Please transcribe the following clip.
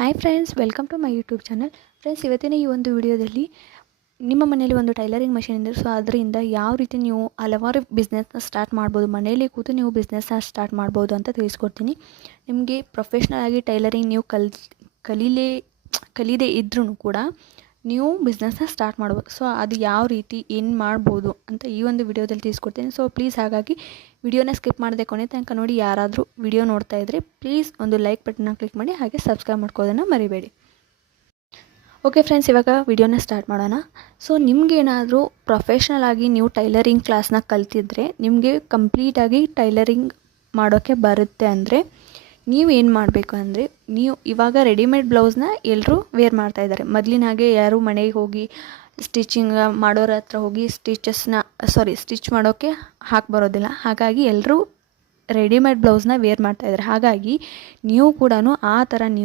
Hi friends, welcome to my YouTube channel. Friends, ಇವತ್ತಿನ ಈ ಒಂದು ವಿಡಿಯೋದಲ್ಲಿ ನಿಮ್ಮ ಮನೆಯಲ್ಲಿ ಒಂದು ಟೈಲರಿಂಗ್ ಮಷಿನ್ ಇದೆ. ಸೊ ಅದರಿಂದ ಯಾವ ರೀತಿ ನೀವು ಹಲವಾರು ಬಿಸ್ನೆಸ್ನ ಸ್ಟಾರ್ಟ್ ಮಾಡ್ಬೋದು, ಮನೆಯಲ್ಲಿ ಕೂತು ನೀವು ಬಿಸ್ನೆಸ್ನ ಸ್ಟಾರ್ಟ್ ಮಾಡ್ಬೋದು ಅಂತ ತಿಳಿಸ್ಕೊಡ್ತೀನಿ. ನಿಮಗೆ ಪ್ರೊಫೆಷ್ನಲ್ ಆಗಿ ಟೈಲರಿಂಗ್ ನೀವು ಕಲೀದೇ ಇದ್ರೂ ಕೂಡ ನೀವು ಬಿಸ್ನೆಸ್ನ ಸ್ಟಾರ್ಟ್ ಮಾಡ್ಬೋದು. ಸೊ ಅದು ಯಾವ ರೀತಿ ಏನು ಮಾಡ್ಬೋದು ಅಂತ ಈ ಒಂದು ವಿಡಿಯೋದಲ್ಲಿ ತಿಳಿಸ್ಕೊಡ್ತೀನಿ. ಸೊ ಪ್ಲೀಸ್ ಹಾಗಾಗಿ ವಿಡಿಯೋನ ಸ್ಕಿಪ್ ಮಾಡದೆ ಕೊನೆ ತನಕ ನೋಡಿ. ಯಾರಾದರೂ ವಿಡಿಯೋ ನೋಡ್ತಾ ಇದ್ದರೆ ಪ್ಲೀಸ್ ಒಂದು ಲೈಕ್ ಬಟನ್ನ ಕ್ಲಿಕ್ ಮಾಡಿ, ಹಾಗೆ ಸಬ್ಸ್ಕ್ರೈಬ್ ಮಾಡ್ಕೋದನ್ನು ಮರಿಬೇಡಿ. ಓಕೆ ಫ್ರೆಂಡ್ಸ್, ಇವಾಗ ವಿಡಿಯೋನ ಸ್ಟಾರ್ಟ್ ಮಾಡೋಣ. ಸೊ ನಿಮಗೇನಾದರೂ ಪ್ರೊಫೆಷ್ನಲ್ ಆಗಿ ನೀವು ಟೈಲರಿಂಗ್ ಕ್ಲಾಸ್ನ ಕಲ್ತಿದ್ರೆ, ನಿಮಗೆ ಕಂಪ್ಲೀಟಾಗಿ ಟೈಲರಿಂಗ್ ಮಾಡೋಕ್ಕೆ ಬರುತ್ತೆ ಅಂದರೆ ನೀವು ಏನು ಮಾಡಬೇಕು ಅಂದರೆ, ನೀವು ಇವಾಗ ರೆಡಿಮೇಡ್ ಬ್ಲೌಸ್ನ ಎಲ್ಲರೂ ವೇರ್ ಮಾಡ್ತಾಯಿದ್ದಾರೆ. ಮೊದಲಿನ ಹಾಗೆ ಯಾರು ಮನೆಗೆ ಹೋಗಿ ಸ್ಟಿಚಿಂಗ್ ಮಾಡೋರ ಹತ್ರ ಹೋಗಿ ಸ್ಟಿಚ್ ಮಾಡೋಕ್ಕೆ ಬರೋದಿಲ್ಲ. ಹಾಗಾಗಿ ಎಲ್ಲರೂ ರೆಡಿಮೇಡ್ ಬ್ಲೌಸ್ನ ವೇರ್ ಮಾಡ್ತಾಯಿದ್ದಾರೆ. ಹಾಗಾಗಿ ನೀವು ಕೂಡ ಆ ಥರ ನೀವು